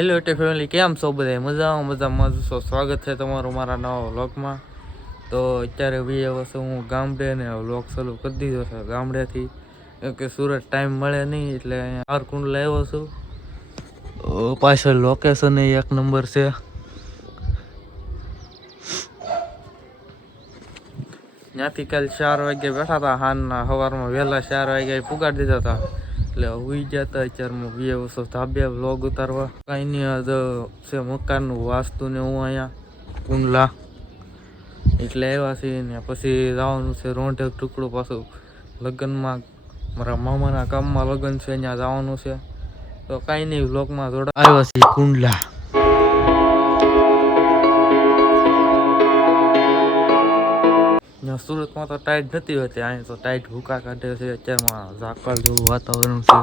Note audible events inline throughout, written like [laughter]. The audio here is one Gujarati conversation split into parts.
હેલો ટી ફેમિલી કેમ છો બધા? મજામાં મજામાં છો? સ્વાગત છે તમારું મારા નવા વ્લોગમાં. તો અત્યારે બી આવ્યો હું ગામડે ને વ્લોગ ચાલુ કરી દીધો છે. ગામડેથી કે સુરત ટાઈમ મળે નહીં એટલે અહીંયા આરકુંડ લાવ્યો છું. પાછળ લોકેશન એક નંબર છે. ત્યાંથી કાલ ચાર વાગે બેઠા હતા. હાનના સવારમાં વહેલા ચાર વાગે પુગાડી દીધા હતા. એટલે હુઈ જતા અત્યારે અત્યારમાં વીએ વસો ધાબે વ્લોગ ઉતારવા. કાંઈ નહીં છે મકાનનું વાસ્તુ ને હું અહીંયા કુંડલા એટલે આવ્યા છીએ ને પછી જવાનું છે રોંઢે ટુકડું પાછું લગ્નમાં. મારા મામાના કામમાં લગ્ન છે, ત્યાં જવાનું છે. તો કાંઈ નહીં વ્લોગમાં જોડા આવ્યા છીએ કુંડલા. સુરતમાં તો ટાઈટ નથી હોતી. અહીંયા તો ટાઈટ ભૂકા કાઢે છે. અત્યારમાં ઝાકળ જેવું વાતાવરણ છે.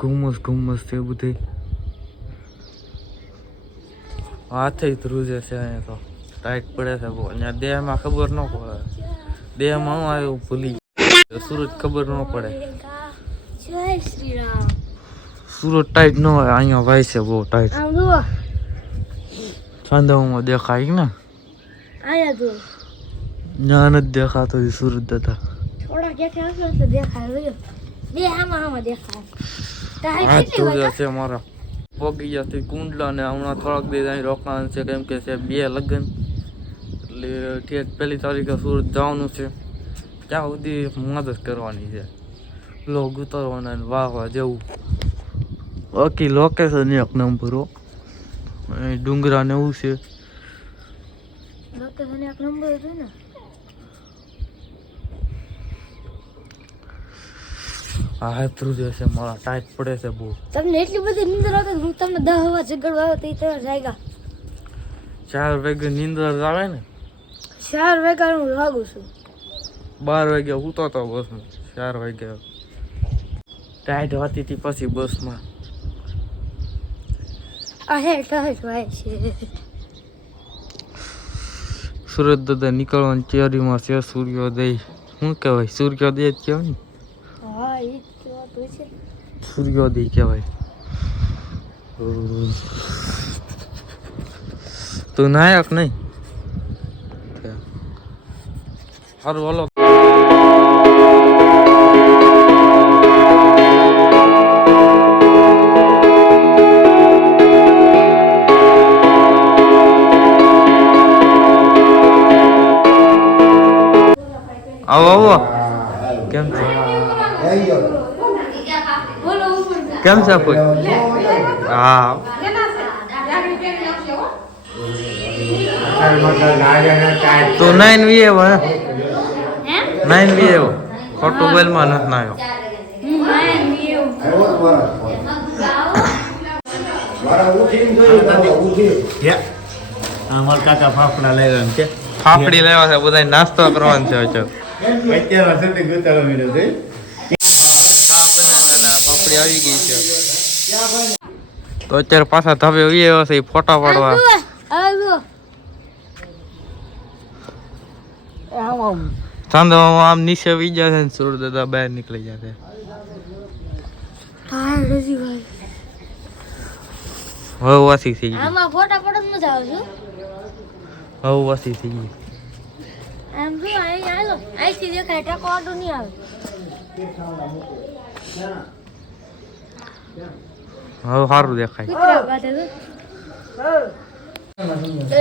ઘુમ્મસ ઘુમ્મસ છે બધી. હાથે ધ્રુજે છે અહીંયા તો. ટાઈટ પડે છે બહુ. અહીંયા દેહમાં ખબર ન પડે. દેહમાં હું આવ્યું ભૂલી સુરત ખબર ન પડે. જય શ્રી રામ સુરત ટાઈટ ન હોય. અહીંયા વાય છે બહુ ટાઈટ સાંધાઓમાં દેખાય ને. આયા જ દેખાતો હોય સુરત હતા થોડા દેખાય બે આમાં આમાં દેખાય મારા પોગી કુંડલા ને હમણાં થોડાક દિવસ અહીં રોકાણ છે કેમ કે છે બે લગ્ન એટલે ઠેક પહેલી તારીખે સુરત જવાનું છે ત્યાં સુધી મદદ કરવાની છે લોગ ઉતારવાના ને વાહ વાહ જેવું બાકી લોકેશન એક નંબરો અહીં ડુંગરા ને એવું છે લોકેશન એક નંબર હતો ને. આ હાથ ધ્રુજે છે મારા ટાઈટ પડે છે બહુ. તમને એટલી બધી નીંદર આવતી હું તમને દહ હવા જગડવા આવે તો તમે જાગ્યા. ચાર વાગે નીંદર આવે ને? ચાર વાગ્યા હું લાગુ છું. બાર વાગે ઉતો તો બસમાં ચાર વાગે. ટાઈટ હતી હતી પછી બસમાં. આ હે ટાઈટ હોય છે. સુરત દાદા નીકળવાની તૈયારીમાં છે સૂર્યોદય. શું કહેવાય? સૂર્યોદય જ કહેવાય ને? સૂર્યોદય કહેવાય. તું નાયક નહીં? સારું હાલો. આવો આવો. કેમ છો? કેમ છે કોઈ હા. તો નાઈન વી એવો હે? હે? નાઈન વી એવો. ખોટું બોલમાં નથી નાયો અમારા કાકા ફાફડા લાવ્યા છે. ફાફડી લેવા છે બધા નાસ્તો કરવાનો છે અત્યારમાં સટી ગુતાળો મીડો છે. પાપડી આવી ગઈ છે તો અત્યારે પાછા ધાબે વી આવ્યો છે ફોટા પાડવા. સાંધવામાં આમ નીચે વી જશે ને સુર દાદા બહાર નીકળી જશે હવે વાસી થઈ ગઈ. આમાં ફોટા પડત મજા આવે હવે વાસી થઈ ગઈ. આમ શું અહીં લો અહીંથી દેખાય ટકો આડું નહીં આવે. હવે સારું દેખાય.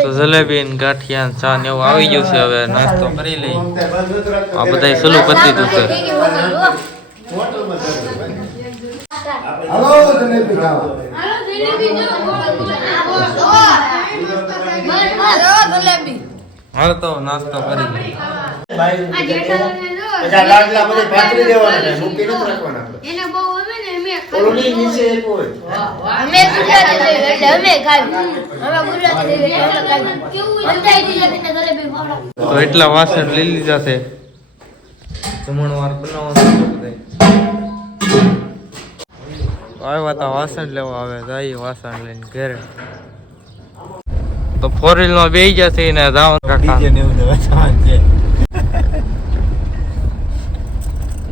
તો જલેબી ને ગાંઠિયા ને ચા ને એવું આવી ગયું છે હવે નાસ્તો કરી લઈ આ બધા સલું કરી દીધું છે. હાલો જલેબી ખાવા. હાલ તો નાસ્તો કરી બધા લાડલા બધે પાથરી દેવાના છે. મૂકી નથી રાખવાના એને બહુ ગમે ને મેં ઓલી નીચે એક હોય. અમે ગુજરાતી લઈ એટલે અમે ખાવી અમે ગુજરાતી લઈ એટલે અમે ખાવી અમદાવાદ જિલ્લાની જલેબી ખાવા તો એટલા વાસણ લઈ લીધા છે. જમણવાર બનાવવાનું છે બધાય આવ્યા તા વાસણ લેવા આવે જાય વાસણ લઈને ઘરે. તો ફોર વ્હીલમાં બેસી જશે ને જાવ કાકા. ડીજે ને એવું દવા સામાન છે.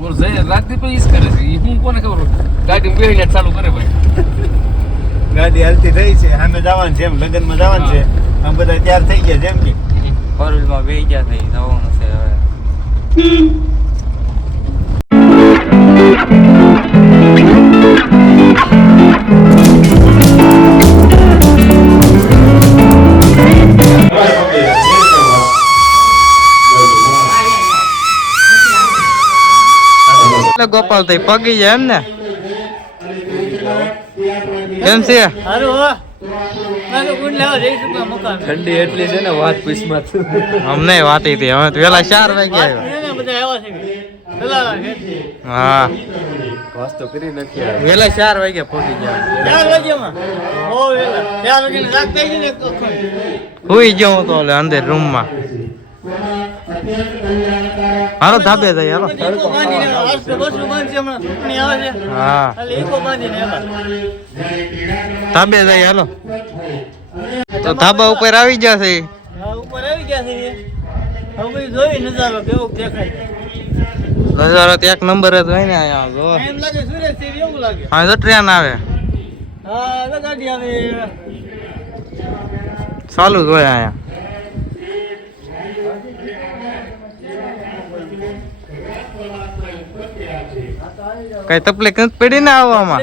ઓર જઈને રાતથી પણ ઈ કરે છે. હું કોને ખબર ગાડી બેહીને ચાલુ કરે ભાઈ. ગાડી હાલતી થઈ છે. સામે જવાનું છે એમ. લગ્નમાં જવાનું છે. આમ બધા તૈયાર થઈ ગયા જેમ કે. ફોર વ્હીલમાં બે ગયા થઈ જવાનું છે હવે. ગોપાલ થઈ પગી જાય એમ ને? કેમ છે? ઠંડી એટલી છે ને વાત પૂછમાં અમને વાતી હતી. હવે તો વેલા ચાર વાગે આવ્યો. હા. વાસ તો કરી નથી વેલા ચાર વાગે પહોંચી ગયા. હુઈ ગયો હું તો ઓલે અંદર રૂમમાં. હાલો ધાબે જાય હાલો. હા. ધાબે જાય હાલો. તો ધાબા ઉપર આવી જશે નજારો તો એક નંબર જ હોય ને અહીંયા જો. હા તો ટ્રેન આવે. ચાલુ જ હોય અહીંયા. કઈ તકલીફ નથી પડી ને આવવામાં?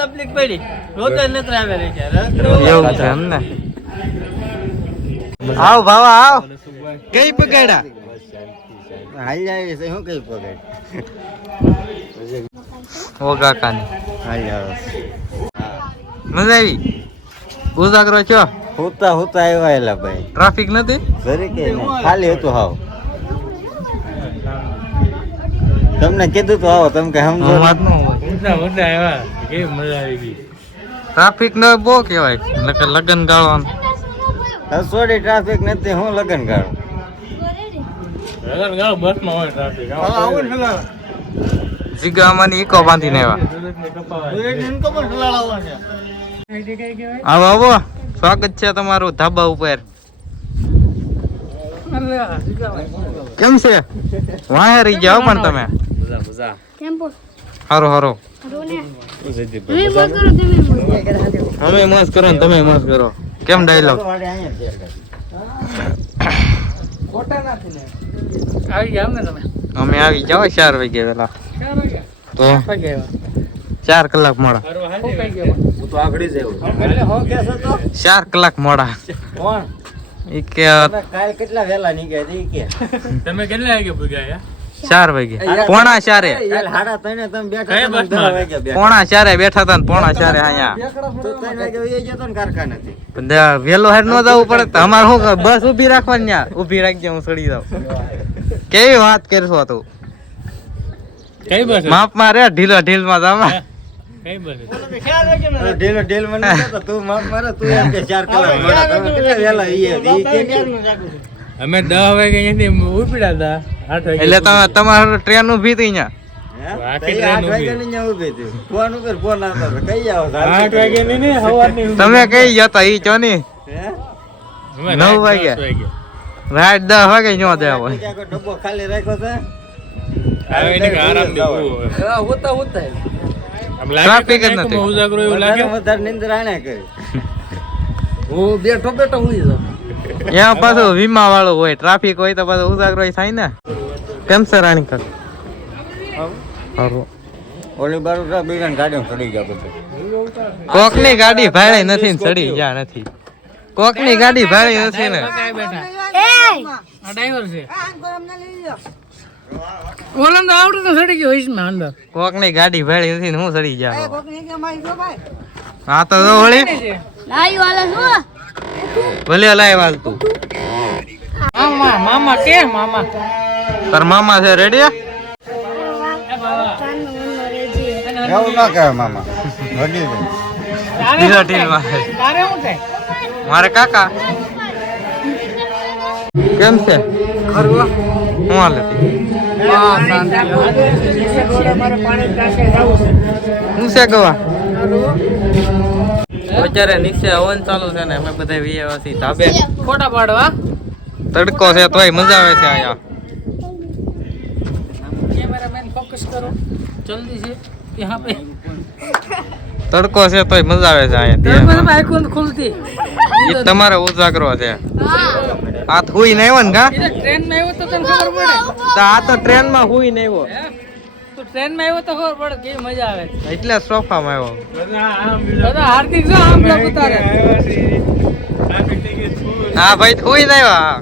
તકલીફ પડી. રોતે નથી આવેલી એવું છે એમ ને? આવ ભાવા આવ. કઈ પગાડ્યા હાલ જાય છે હું કઈ પગાડ? ઓ કાકાની હાલ મજા આવી? ઉજાગરો છો? હોતા હોતા આવ્યા એલા ભાઈ. ટ્રાફિક નથી? ઘરે કે ખાલી હતું હાવ. તમને કીધું તો આવો તમે કઈ સમજો વાત ન હોય. ઊંચા ઊંચા આવ્યા કે મજા આવી ગઈ. ટ્રાફિક ન બહુ કહેવાય. નકર લગન ગાળવાનું. સોરી ટ્રાફિક નથી હું લગન ગાળું? લગન ગાળો બસમાં હોય ટ્રાફિક જીગામાં ઈકો બાંધીને આવ્યા. આવો આવો સ્વાગત છે તમારું ધાબા ઉપર. કેમ છે? વાહે રહી જાઓ પણ તમે. ટેમ્પો હારો હારો. અમે મસ્ત કરો ને તમે મસ્ત કરો. કેમ ડાયલોગ આવી ગયા ને તમે? અમે આવી જાઓ ચાર વાગે વેલા તો ચાર કલાક મોડા. ચાર કલાક મોડા. કોણ? કે કેટલા વેલા નીકળ્યા તમે કેટલા વાગે પૂગ્યા ચાર વાગે. પોણા ચારે. પોણા ચારે બેઠા હતા ને પોણા ચારે અહીંયા. વેલો હાર વાગે વહી જતો ને હેડ જવું પડે તો અમારે શું બસ ઊભી રાખવાની ત્યાં? ઊભી રાખજે હું સડી જાઉં. કેવી વાત કરશો તું? કઈ બસ? માપમાં રે ઢીલો ઢીલમાં માં કઈ બસ? ઢીલો ઢીલ મને [laughs] તું માપ મારે, તું એમ કે ચાર કલાક મોડા. અમે દસ વાગે અહીંયાથી ઉપડ્યા હતા આઠ વાગે એટલે તમે તમારે ટ્રેન ઊભી હતી ન્યા હે? આખી તઈ ટ્રેન આઠ ઊભી. વાગ્યાની ન્યા ઊભી હતી. ફોન ઉપર ફોન આવતો હતો. કઈ આવો છો? આઠ વાગે ની ને સવારની તમે કઈ જતા ઈ ચો ની નવ વાગે. રાત દસ વાગે નો દેવા હોય ડબ્બો ખાલી રાખ્યો છે? Traffic જ નથી. હું બેઠો બેઠો હું ત્યાં પાછું વીમા વાળું હોય ટ્રાફિક હોય તો પાછું ઉજાગરો થાય ને. કેમ છે રાણી કર ઓલી બાજુ તો બીજાની ચડી ગયા બધું. કોકની ગાડી ભાડે નથી ને ચડી ગયા નથી. કોકની ગાડી ભાડે નથી ને. એ! આ ડ્રાઈવર છે. ઓલમ તો આવડે તો સડી ગયો ઈસમાં અંદર. કોકની ગાડી ભાડી નથી ને હું ચડી ગયા. હા તો જો લાઈ વાલા શું? ભલે હલાય વાલ તું મામા મામા કે મામા? તાર મામા છે રેડી એવું ના કહેવાય મામા. છે. ઢીલા ઢીલમાં તારે શું છે મારે કાકા. કેમ છે? હું. હાલે હું છે. ગવા? અત્યારે નીચે હવન ચાલુ છે ને અમે બધા વ્યવાસી. ધાબે ફોટા પાડવા તડકો છે તોય મજા આવે છે આયા કેમેરામેન ફોકસ કરો. જલ્દી છે. યહાં પે. તડકો છે તોય મજા આવે છે અહીંયા ખુલતી એ તમારે ઉજાગરો છે. આ હુઈ નહીં કા? ટ્રેનમાં આવ્યો તો તને ખબર પડે. આ તો ટ્રેનમાં હુઈ નહીં તો ટ્રેનમાં આવ્યો તો ખબર પડે કેવી મજા આવે છે. એટલે સોફા માં આવ્યો દાદા હાર્દિક જો આમ લો ઉતારે હા ભાઈ થોઈ નહીં આવ્યા.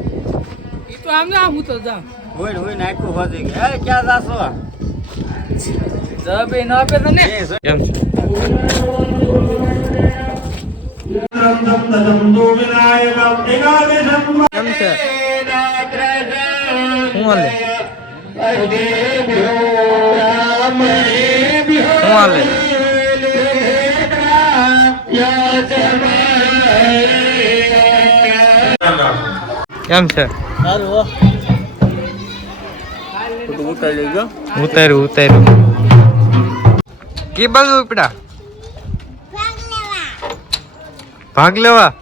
ઈ તો આમ ના હું તો જા. હોય હોય નાખું હોતી કે એ ક્યાં જાસો જબે ન આપે તને? કેમ છે? કેમ છે? હું હાલે? કેમ છે? ઉતાર્યું ઉતાર્યું. કે બાજુ ઉપડા? ભાગ લેવા?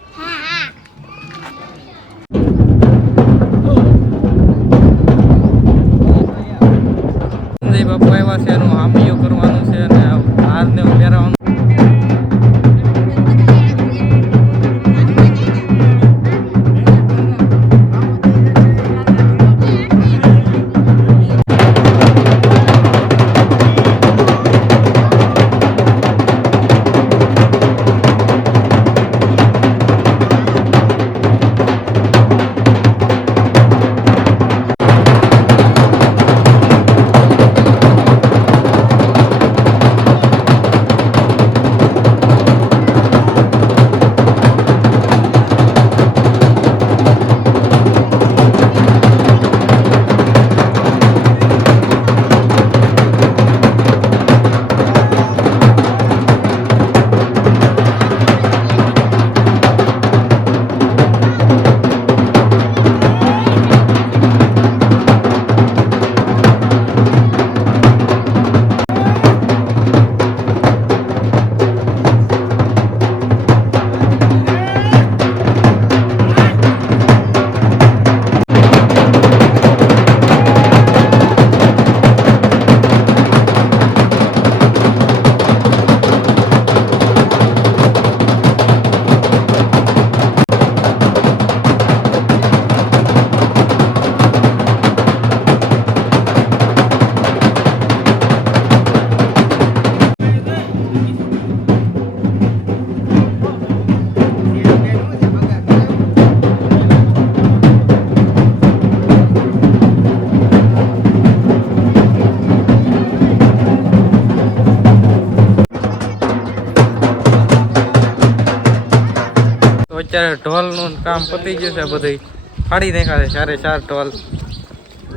અત્યારે ઢોલનું કામ પતી ગયું છે બધું ફાડી નાખ્યા છે ચારે ચાર ઢોલ.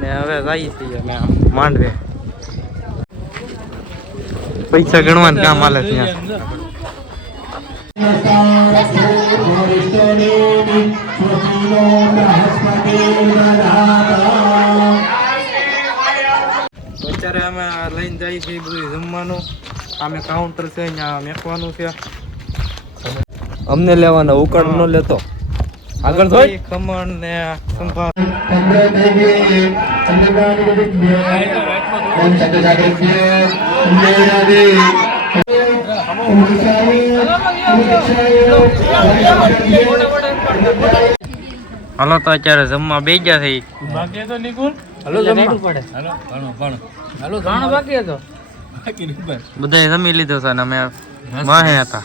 ને હવે જઈએ છીએ માંડવે. પૈસા ગણવાનું કામ હાલે ત્યાં. અત્યારે અમે લઈને જઈએ છીએ બધું જમવાનું. અમે કાઉન્ટર છે અહીંયા મેકવાનું છે. અમને લેવાના ઉકળ નો લેતો. આગળ થોડ ખમણ ને સંભાર. હાલો તો અત્યારે જમવા બે ગયા થઈ બાકી તો નિકુલ હાલો જમવા. પડે. હાલો ઘણો બાકી હતો બધાએ જમી લીધો છે ને અમે માહે હતા.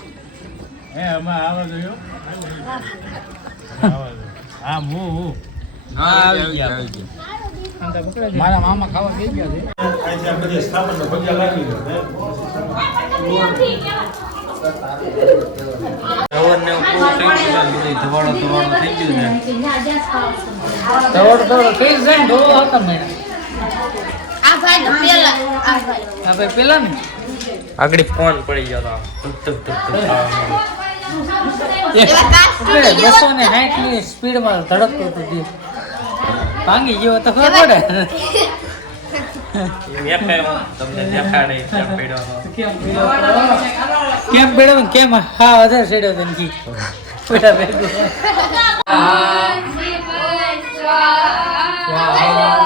મારા મામા ખાવા ગઈ ગયા છે. ધવળ ને એવું પૂરું થઈ ગયું છે, આગળ ફોન પડી ગયો બસો ને સાઠની ધડકતો હતો તે. ભાંગી ગયો તો ખબર પડે? [laughs] એ મેં તમને દેખાડે ત્યાં પડ્યો કેમ પીડો કેમ? હા વધારે સેડો તને પેટા ભેગું. [laughs]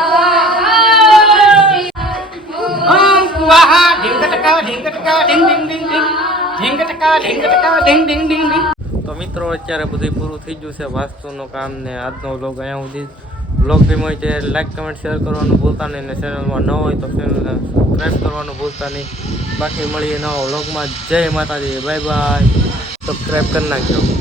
તો મિત્રો, અત્યારે બધું પૂરું થઈ ગયું છે. વાસ્તુનું કામ ને આજનો વ્લોગ અહીંયા સુધી. વ્લોગ ગમ્યો હોય તો લાઈક કમેન્ટ શેર કરવાનું ભૂલતા નહીં ને ચેનલમાં ન હોય તો ચેનલને સબસ્ક્રાઈબ કરવાનું ભૂલતા નહીં. બાકી મળીએ નવા વ્લોગમાં જય માતાજી. બાય બાય સબસ્ક્રાઈબ કરી નાખજો.